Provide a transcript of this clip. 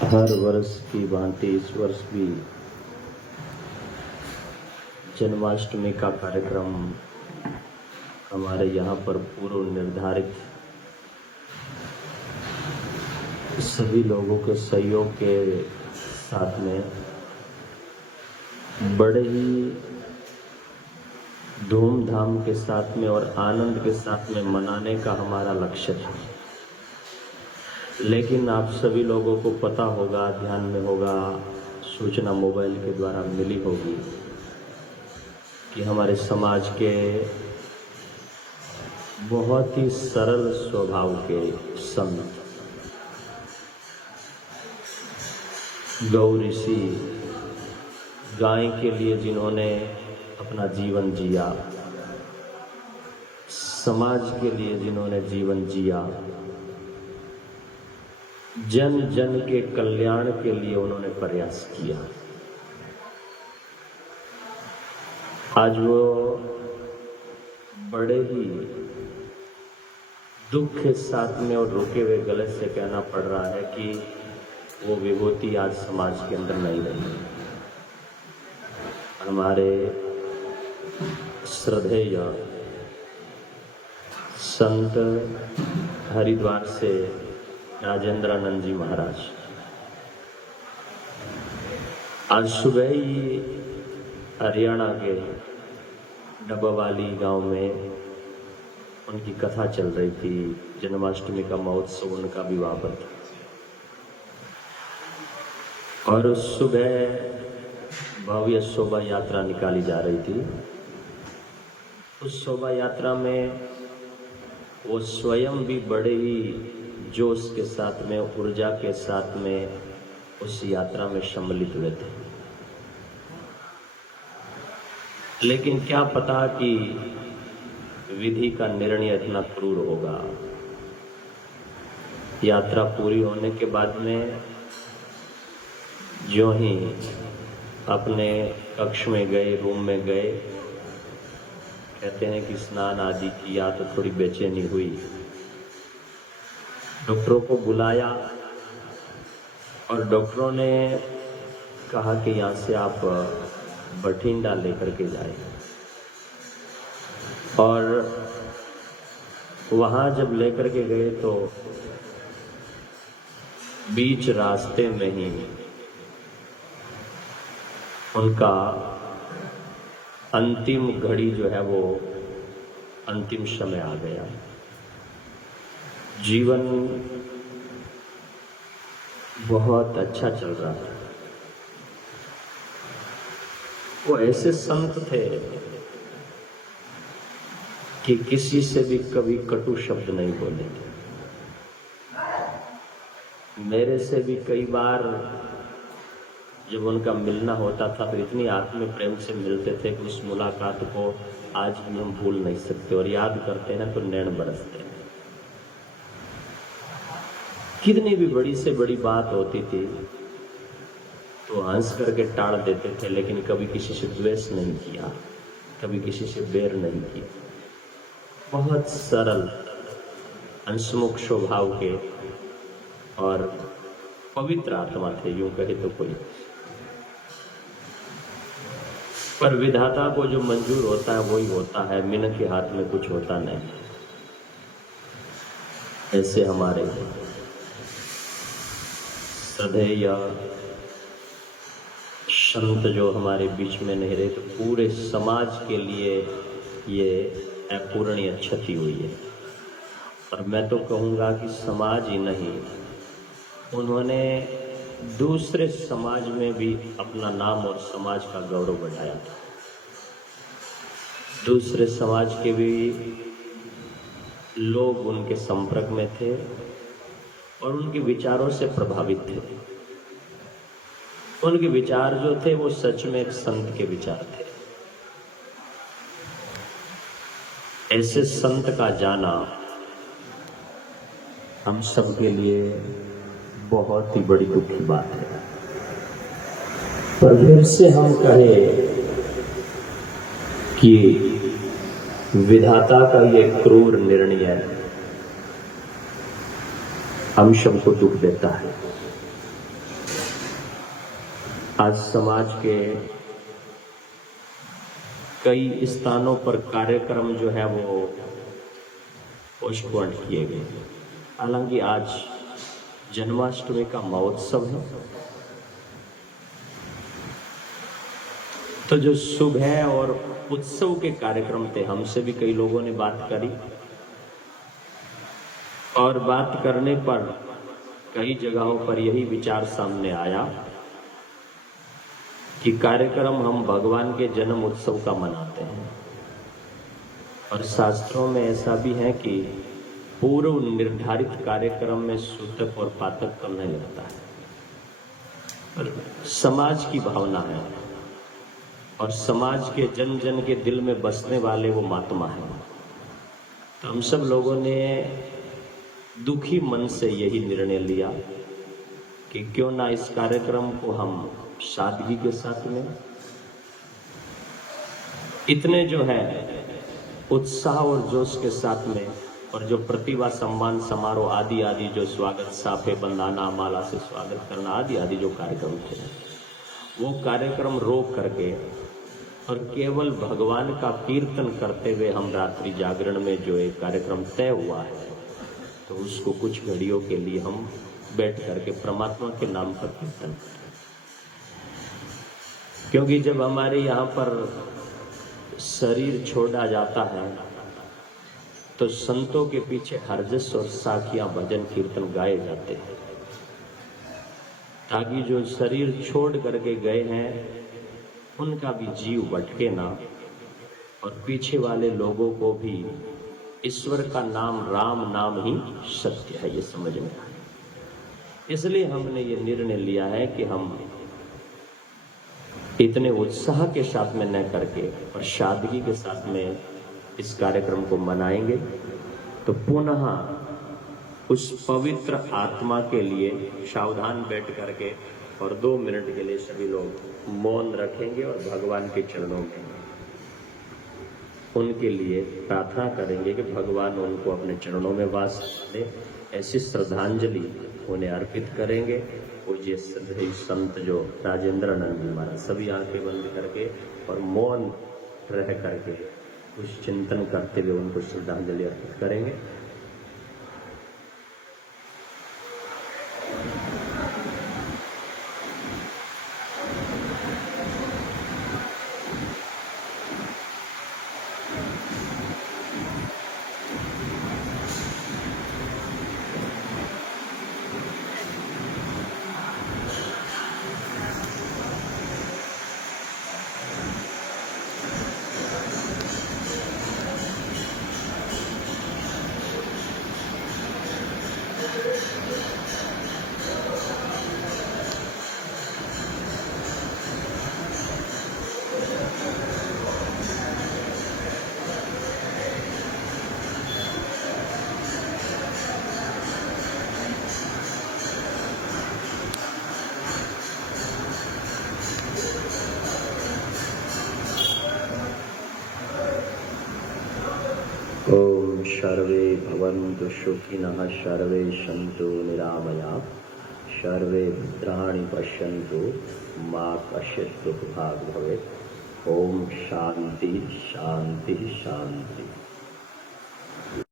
हर वर्ष की भांति इस वर्ष भी जन्माष्टमी का कार्यक्रम हमारे यहाँ पर पूर्व निर्धारित सभी लोगों के सहयोग के साथ में बड़े ही धूमधाम के साथ में और आनंद के साथ में मनाने का हमारा लक्ष्य था। लेकिन आप सभी लोगों को पता होगा, ध्यान में होगा, सूचना मोबाइल के द्वारा मिली होगी कि हमारे समाज के बहुत ही सरल स्वभाव के संत गौ ऋषि, गाय के लिए जिन्होंने अपना जीवन जिया, समाज के लिए जिन्होंने जीवन जिया, जन जन के कल्याण के लिए उन्होंने प्रयास किया, आज वो बड़े ही दुख के साथ में और रुके हुए गले से कहना पड़ रहा है कि वो विभूति आज समाज के अंदर नहीं रही। हमारे श्रद्धेय संत हरिद्वार से राजेंद्रानंद जी महाराज आज सुबह ही हरियाणा के डब्बावाली गांव में उनकी कथा चल रही थी। जन्माष्टमी का महोत्सव, उनका विवाह पर था और उस सुबह भव्य शोभा यात्रा निकाली जा रही थी। उस शोभा यात्रा में वो स्वयं भी बड़े ही जोश के साथ में, ऊर्जा के साथ में उस यात्रा में सम्मिलित हुए थे। लेकिन क्या पता कि विधि का निर्णय इतना क्रूर होगा। यात्रा पूरी होने के बाद में जो ही अपने कक्ष में गए, रूम में गए, कहते हैं कि स्नान आदि किया तो थोड़ी बेचैनी हुई। डॉक्टरों को बुलाया और डॉक्टरों ने कहा कि यहाँ से आप बठिंडा लेकर के जाए। और वहाँ जब लेकर के गए तो बीच रास्ते में ही उनका अंतिम घड़ी जो है वो अंतिम समय आ गया। जीवन बहुत अच्छा चल रहा था। वो ऐसे संत थे कि किसी से भी कभी कटु शब्द नहीं बोले थे। मेरे से भी कई बार जब उनका मिलना होता था तो इतनी आत्मीय प्रेम से मिलते थे कि उस मुलाकात को आज भी हम भूल नहीं सकते और याद करते हैं तो नैन बरसते हैं। कितनी भी बड़ी से बड़ी बात होती थी तो हंस करके टाल देते थे, लेकिन कभी किसी से द्वेष नहीं किया, कभी किसी से बैर नहीं किया। बहुत सरल, हंसमुख स्वभाव के और पवित्र आत्मा थे, यूं कहे तो कोई। पर विधाता को जो मंजूर होता है वही होता है, मिन के हाथ में कुछ होता नहीं। ऐसे हमारे श्रद्धेय संत जो हमारे बीच में नहीं रहे तो पूरे समाज के लिए ये अपूरणीय क्षति हुई है। और मैं तो कहूँगा कि समाज ही नहीं, उन्होंने दूसरे समाज में भी अपना नाम और समाज का गौरव बढ़ाया था। दूसरे समाज के भी लोग उनके संपर्क में थे और उनके विचारों से प्रभावित थे। उनके विचार जो थे वो सच में एक संत के विचार थे। ऐसे संत का जाना हम सब के लिए बहुत ही बड़ी दुख की बात है। पर फिर से हम कहें कि विधाता का ये क्रूर निर्णय हम सबको दुख देता है। आज समाज के कई स्थानों पर कार्यक्रम जो है वो पोस्टपोन किए गए। हालांकि आज जन्माष्टमी का महोत्सव है, तो जो सुबह और उत्सव के कार्यक्रम थे, हमसे भी कई लोगों ने बात करी और बात करने पर कई जगहों पर यही विचार सामने आया कि कार्यक्रम हम भगवान के जन्म उत्सव का मनाते हैं, और शास्त्रों में ऐसा भी है कि पूर्व निर्धारित कार्यक्रम में सूतक और पातक कम नहीं लगता है, और समाज की भावना है और समाज के जन जन के दिल में बसने वाले वो महात्मा है। तो हम सब लोगों ने दुखी मन से यही निर्णय लिया कि क्यों ना इस कार्यक्रम को हम सादगी के साथ में, इतने जो है उत्साह और जोश के साथ में, और जो प्रतिभा सम्मान समारोह आदि आदि जो स्वागत साफे बंदाना माला से स्वागत करना आदि आदि जो कार्यक्रम थे, वो कार्यक्रम रोक करके और केवल भगवान का कीर्तन करते हुए हम रात्रि जागरण में जो एक कार्यक्रम तय हुआ है, तो उसको कुछ घड़ियों के लिए हम बैठ करके परमात्मा के नाम पर कीर्तन करें। क्योंकि जब हमारे यहाँ पर शरीर छोड़ा जाता है तो संतों के पीछे हरजस और साखियां भजन कीर्तन गाए जाते हैं, ताकि जो शरीर छोड़ करके गए हैं उनका भी जीव भटके ना, और पीछे वाले लोगों को भी ईश्वर का नाम राम नाम ही सत्य है, ये समझ में आए। इसलिए हमने ये निर्णय लिया है कि हम इतने उत्साह के साथ में न करके और सादगी के साथ में इस कार्यक्रम को मनाएंगे। तो पुनः उस पवित्र आत्मा के लिए सावधान बैठ करके और 2 मिनट के लिए सभी लोग मौन रखेंगे और भगवान के चरणों में उनके लिए प्रार्थना करेंगे कि भगवान उनको अपने चरणों में वास दे। ऐसी श्रद्धांजलि उन्हें अर्पित करेंगे। पूज्य श्रद्धेय संत जो राजेंद्रानंद जी महाराज, सभी आंखें बंद करके और मौन रह करके कुछ चिंतन करते हुए उनको श्रद्धांजलि अर्पित करेंगे। ओम सर्वे भवन्तु सुखिनः, सर्वे सन्तु निरामयाः, सर्वे भद्राणि पश्यन्तु, मा कश्चित् दुःखभाग् भवेत्। ओम शांति शांति शांति।